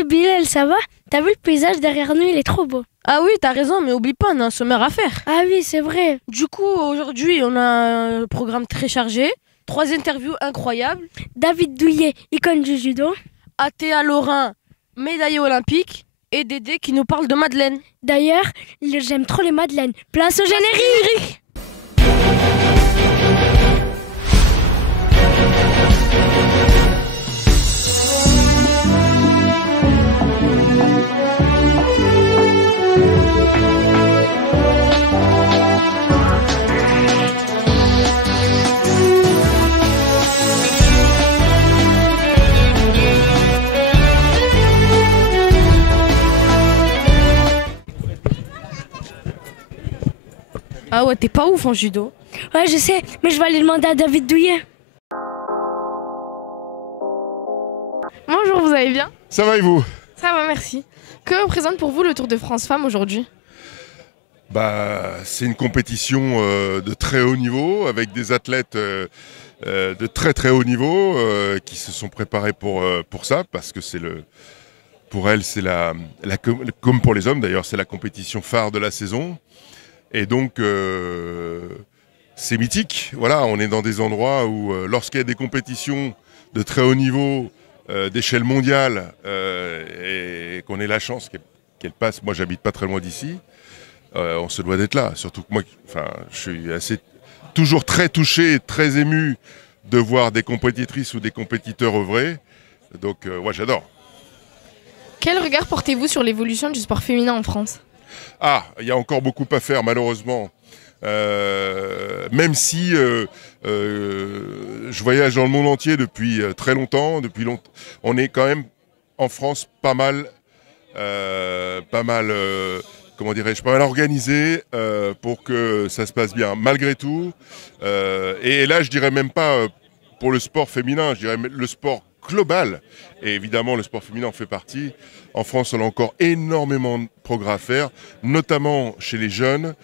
Eh Bilal, ça va? T'as vu le paysage derrière nous, il est trop beau. Ah oui, t'as raison, mais oublie pas, on a un sommaire à faire. Ah oui, c'est vrai. Du coup, aujourd'hui, on a un programme très chargé. 3 interviews incroyables. David Douillet, icône du judo. Athéa Laurin, médaillée olympique. Et Dédé qui nous parle de Madeleine. D'ailleurs, j'aime trop les madeleines. Place au générique! Ah ouais, t'es pas ouf en judo. Ouais, je sais, mais je vais aller demander à David Douillet. Bonjour, vous allez bien? Ça va et vous? Ça va, merci. Que représente pour vous le Tour de France Femmes aujourd'hui? C'est une compétition de très haut niveau avec des athlètes de très très haut niveau qui se sont préparés pour ça parce que pour elles c'est comme pour les hommes d'ailleurs, c'est la compétition phare de la saison et donc c'est mythique. Voilà, on est dans des endroits où lorsqu'il y a des compétitions de très haut niveau d'échelle mondiale et qu'on ait la chance qu'elles passent, moi j'habite pas très loin d'ici. On se doit d'être là, surtout que moi, je suis toujours très touché, très ému de voir des compétitrices ou des compétiteurs œuvrer. Donc, moi, j'adore. Quel regard portez-vous sur l'évolution du sport féminin en France? Il y a encore beaucoup à faire, malheureusement. Même si je voyage dans le monde entier depuis très longtemps, on est quand même en France pas mal comment dirais-je, pas mal organisé pour que ça se passe bien, malgré tout. Et là, je dirais même pas pour le sport féminin, je dirais le sport global. Et évidemment, le sport féminin en fait partie. En France, on a encore énormément de progrès à faire, notamment chez les jeunes,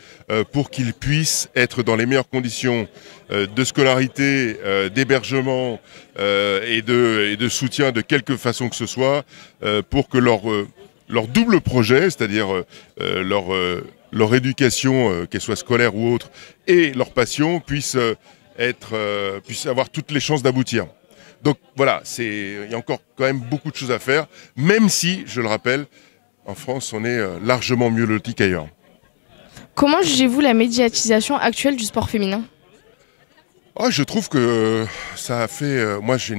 pour qu'ils puissent être dans les meilleures conditions de scolarité, d'hébergement et de soutien de quelque façon que ce soit, pour que leur double projet, c'est-à-dire leur éducation, qu'elle soit scolaire ou autre, et leur passion, puissent avoir toutes les chances d'aboutir. Donc voilà, il y a encore quand même beaucoup de choses à faire, même si, je le rappelle, en France, on est largement mieux loti qu'ailleurs. Comment jugez-vous la médiatisation actuelle du sport féminin? Je trouve que ça a fait... moi, je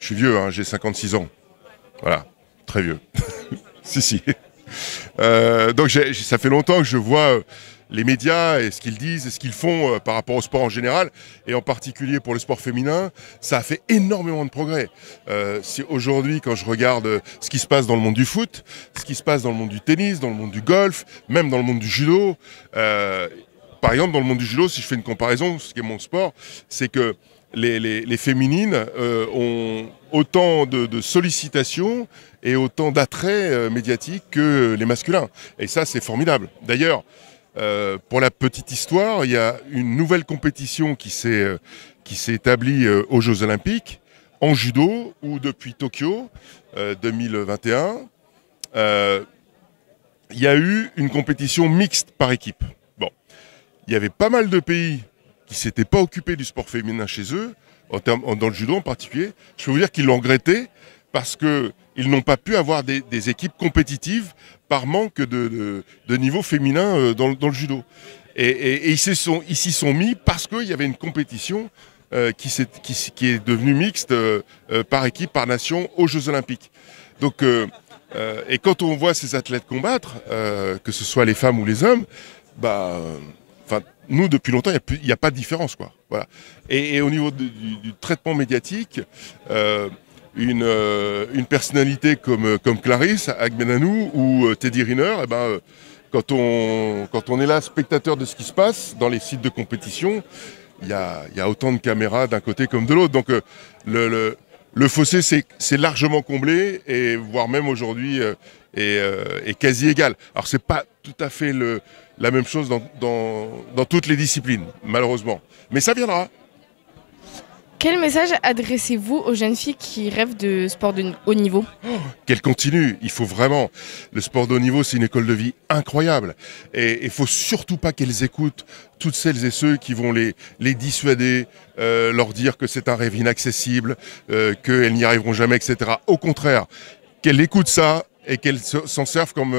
suis vieux, hein, j'ai 56 ans. Voilà. Très vieux. Si. Donc ça fait longtemps que je vois les médias et ce qu'ils disent et ce qu'ils font par rapport au sport en général et en particulier pour le sport féminin. Ça a fait énormément de progrès. Aujourd'hui, quand je regarde ce qui se passe dans le monde du foot, ce qui se passe dans le monde du tennis, dans le monde du golf, même dans le monde du judo. Par exemple, dans le monde du judo, si je fais une comparaison, ce qui est mon sport, c'est que les féminines ont autant de sollicitations et autant d'attrait médiatique que les masculins. Et ça, c'est formidable. D'ailleurs, pour la petite histoire, il y a une nouvelle compétition qui s'est établie aux Jeux Olympiques en judo, où depuis Tokyo 2021, il y a eu une compétition mixte par équipe. Bon, il y avait pas mal de pays qui ne s'étaient pas occupés du sport féminin chez eux, dans le judo en particulier. Je peux vous dire qu'ils l'ont regretté parce qu'ils n'ont pas pu avoir des équipes compétitives par manque de niveau féminin dans le judo. Et ils s'y sont mis parce qu'il y avait une compétition qui est devenue mixte par équipe, par nation aux Jeux Olympiques. Donc, et quand on voit ces athlètes combattre, que ce soit les femmes ou les hommes, nous, depuis longtemps, il n'y a pas de différence, quoi. Voilà. Et au niveau du traitement médiatique, une personnalité comme Clarisse Agbenanou ou Teddy Riner, quand on est là, spectateur de ce qui se passe dans les sites de compétition, il y a autant de caméras d'un côté comme de l'autre. Donc le fossé, c'est largement comblé, et voire même aujourd'hui est quasi égal. Alors, c'est pas tout à fait la même chose dans toutes les disciplines, malheureusement. Mais ça viendra. Quel message adressez-vous aux jeunes filles qui rêvent de sport de haut niveau? Qu'elle continue, il faut vraiment. Le sport de haut niveau, c'est une école de vie incroyable. Et il ne faut surtout pas qu'elles écoutent toutes celles et ceux qui vont les dissuader, leur dire que c'est un rêve inaccessible, qu'elles n'y arriveront jamais, etc. Au contraire, qu'elles écoutent ça et qu'elles s'en servent comme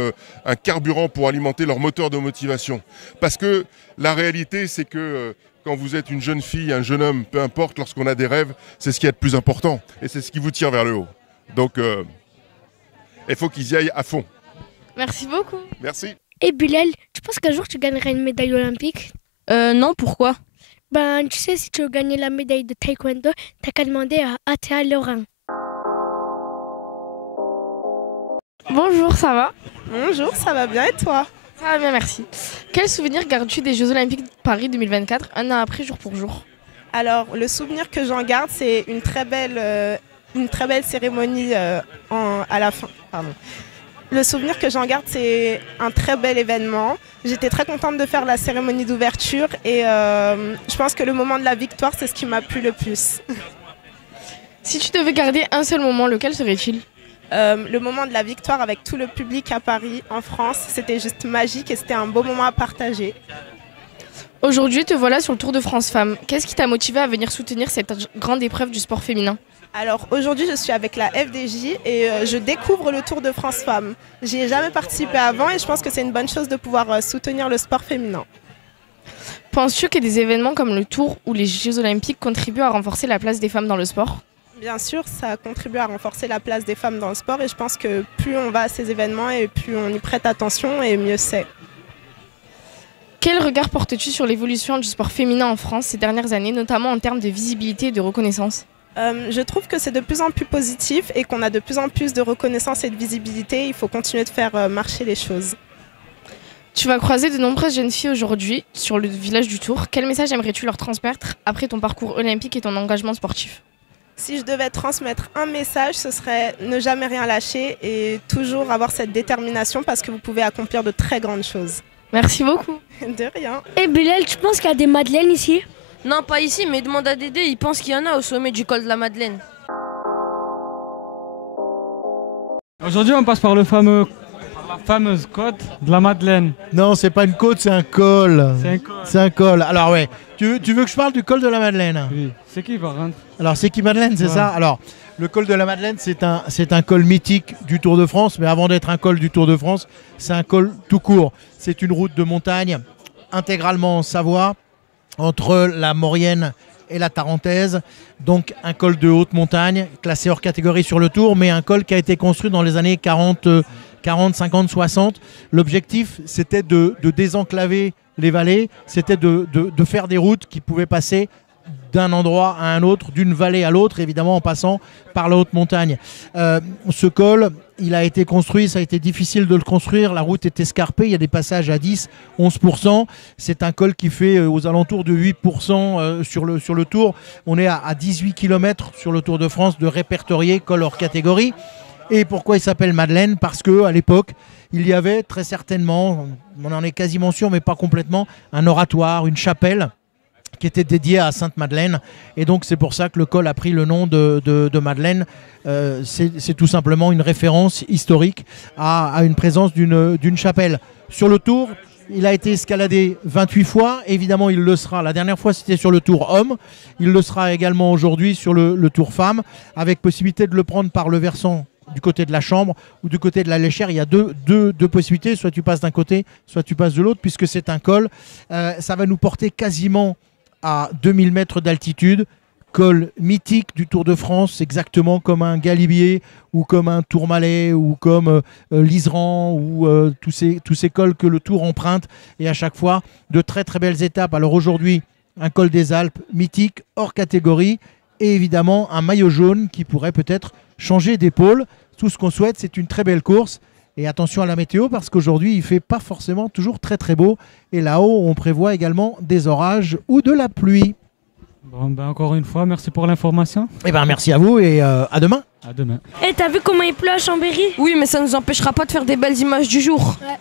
un carburant pour alimenter leur moteur de motivation. Parce que la réalité, c'est que quand vous êtes une jeune fille, un jeune homme, peu importe, lorsqu'on a des rêves, c'est ce qui est le plus important. Et c'est ce qui vous tire vers le haut. Donc, il faut qu'ils y aillent à fond. Merci beaucoup. Merci. Et Bilal, tu penses qu'un jour tu gagneras une médaille olympique? Non, pourquoi? Ben, tu sais, si tu veux gagner la médaille de taekwondo, t'as qu'à demander à Athéa Lorrain. Bonjour, ça va? Bonjour, ça va bien et toi? Ça va bien, merci. Quel souvenir gardes-tu des Jeux Olympiques de Paris 2024, un an après, jour pour jour? Alors, le souvenir que j'en garde, c'est une très belle cérémonie à la fin. Pardon. Le souvenir que j'en garde, c'est un très bel événement. J'étais très contente de faire la cérémonie d'ouverture et je pense que le moment de la victoire, c'est ce qui m'a plu le plus. Si tu devais garder un seul moment, lequel serait-il? Le moment de la victoire avec tout le public à Paris, en France, c'était juste magique et c'était un beau moment à partager. Aujourd'hui, te voilà sur le Tour de France Femmes. Qu'est-ce qui t'a motivé à venir soutenir cette grande épreuve du sport féminin? Alors aujourd'hui, je suis avec la FDJ et je découvre le Tour de France Femmes. J'y ai jamais participé avant et je pense que c'est une bonne chose de pouvoir soutenir le sport féminin. Penses-tu que des événements comme le Tour ou les Jeux Olympiques contribuent à renforcer la place des femmes dans le sport? Bien sûr, ça contribue à renforcer la place des femmes dans le sport et je pense que plus on va à ces événements et plus on y prête attention et mieux c'est. Quel regard portes-tu sur l'évolution du sport féminin en France ces dernières années, notamment en termes de visibilité et de reconnaissance? Je trouve que c'est de plus en plus positif et qu'on a de plus en plus de reconnaissance et de visibilité. Il faut continuer de faire marcher les choses. Tu vas croiser de nombreuses jeunes filles aujourd'hui sur le village du Tour. Quel message aimerais-tu leur transmettre après ton parcours olympique et ton engagement sportif? Si je devais transmettre un message, ce serait ne jamais rien lâcher et toujours avoir cette détermination parce que vous pouvez accomplir de très grandes choses. Merci beaucoup. De rien. Et Bilal, tu penses qu'il y a des madeleines ici? Non, pas ici, mais demande à Dédé, il pense qu'il y en a au sommet du col de la Madeleine. Aujourd'hui, on passe par la fameuse côte de la Madeleine. Non, c'est pas une côte, c'est un col. C'est un col. C'est un col. Alors ouais, tu veux que je parle du col de la Madeleine? Oui. C'est qui par contre? Alors c'est qui Madeleine, c'est ça? Alors le col de la Madeleine, c'est un col mythique du Tour de France, mais avant d'être un col du Tour de France, c'est un col tout court. C'est une route de montagne intégralement en Savoie, entre la Maurienne et la Tarentaise. Donc un col de haute montagne, classé hors catégorie sur le Tour, mais un col qui a été construit dans les années 40, 50, 60. L'objectif, c'était de désenclaver les vallées, c'était de faire des routes qui pouvaient passer d'un endroit à un autre, d'une vallée à l'autre, évidemment en passant par la haute montagne. Ce col, il a été construit, ça a été difficile de le construire, la route est escarpée, il y a des passages à 10, 11%. C'est un col qui fait aux alentours de 8% sur le Tour. On est à 18 km sur le Tour de France de répertorié col hors catégorie. Et pourquoi il s'appelle Madeleine? Parce qu'à l'époque, il y avait très certainement, on en est quasiment sûr, mais pas complètement, un oratoire, une chapelle qui était dédiée à Sainte-Madeleine. Et donc c'est pour ça que le col a pris le nom de Madeleine. C'est tout simplement une référence historique à une présence d'une chapelle. Sur le Tour, il a été escaladé 28 fois. Évidemment, il le sera. La dernière fois, c'était sur le Tour homme. Il le sera également aujourd'hui sur le Tour femme, avec possibilité de le prendre par le versant du côté de la Chambre ou du côté de la Léchère. Il y a deux possibilités. Soit tu passes d'un côté, soit tu passes de l'autre, puisque c'est un col. Ça va nous porter quasiment à 2000 mètres d'altitude. Col mythique du Tour de France, exactement comme un Galibier ou comme un Tourmalet ou comme l'Iseran ou tous ces cols que le Tour emprunte. Et à chaque fois, de très très belles étapes. Alors aujourd'hui, un col des Alpes mythique, hors catégorie. Et évidemment, un maillot jaune qui pourrait peut-être changer d'épaule. Tout ce qu'on souhaite, c'est une très belle course. Et attention à la météo parce qu'aujourd'hui, il ne fait pas forcément toujours très très beau. Et là-haut, on prévoit également des orages ou de la pluie. Bon, ben encore une fois, merci pour l'information. Eh ben, merci à vous et à demain. À demain. Et t'as vu comment il pleut à Chambéry? Oui, mais ça ne nous empêchera pas de faire des belles images du jour. Ouais.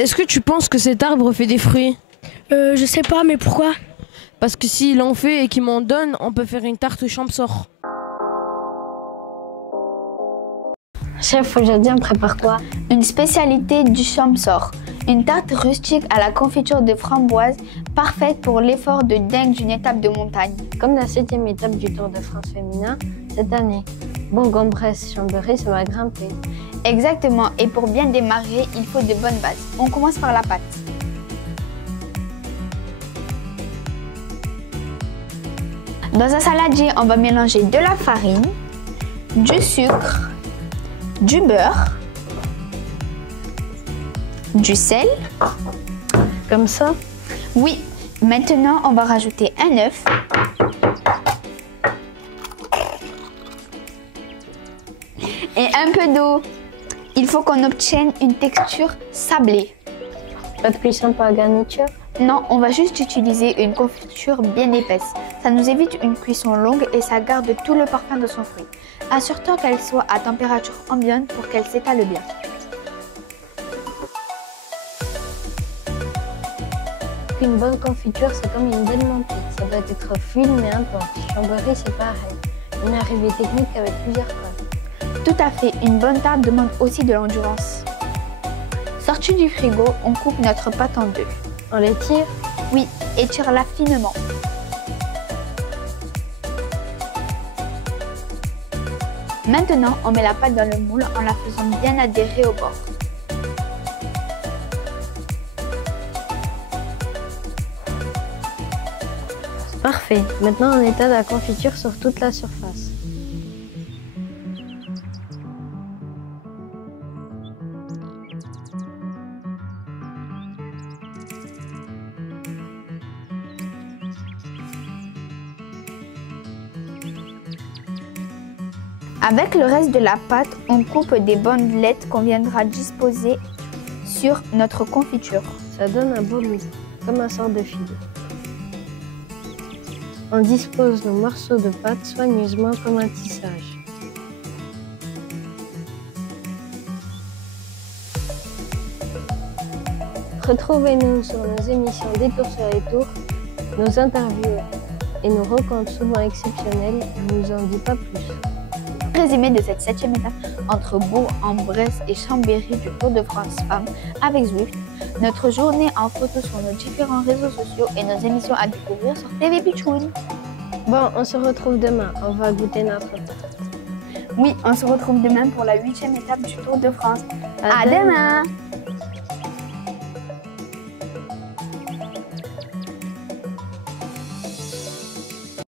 Est-ce que tu penses que cet arbre fait des fruits? Je sais pas, mais pourquoi? Parce que s'il en fait et qu'il m'en donne, on peut faire une tarte Champsor. Chef, aujourd'hui on prépare quoi? Une spécialité du Champsor. Une tarte rustique à la confiture de framboise, parfaite pour l'effort de dingue d'une étape de montagne. Comme la 7e étape du Tour de France féminin cette année. Bourg-en-Bresse-Chambéry, ça va grimper. Exactement, et pour bien démarrer, il faut de bonnes bases. On commence par la pâte. Dans un saladier, on va mélanger de la farine, du sucre, du beurre, du sel. Comme ça? Oui. Maintenant, on va rajouter un œuf. Et un peu d'eau. Il faut qu'on obtienne une texture sablée. Pas de cuisson par garniture? Non, on va juste utiliser une confiture bien épaisse. Ça nous évite une cuisson longue et ça garde tout le parfum de son fruit. Assure-toi qu'elle soit à température ambiante pour qu'elle s'étale bien. Une bonne confiture, c'est comme une belle mantille. Ça doit être fluide mais intense. Chambéry, c'est pareil. Une arrivée technique avec plusieurs codes. Tout à fait, une bonne tarte demande aussi de l'endurance. Sortie du frigo, on coupe notre pâte en deux. On les tire? Oui, étire-la finement. Maintenant, on met la pâte dans le moule en la faisant bien adhérer au bord. Parfait. Maintenant, on étale la confiture sur toute la surface. Avec le reste de la pâte, on coupe des bandelettes qu'on viendra disposer sur notre confiture. Ça donne un beau mousse, comme un sort de filet. On dispose nos morceaux de pâte soigneusement comme un tissage. Retrouvez-nous sur nos émissions Détour sur les tours, nos interviews et nos rencontres souvent exceptionnelles. Je ne vous en dis pas plus. Résumé de cette 7e étape entre Bourg-en-Bresse et Chambéry du Tour de France Femmes avec Zwift, notre journée en photo sur nos différents réseaux sociaux et nos émissions à découvrir sur TV Pitchoun. Bon, on se retrouve demain. On va goûter notre tarte. Oui, on se retrouve demain pour la 8e étape du Tour de France. À demain.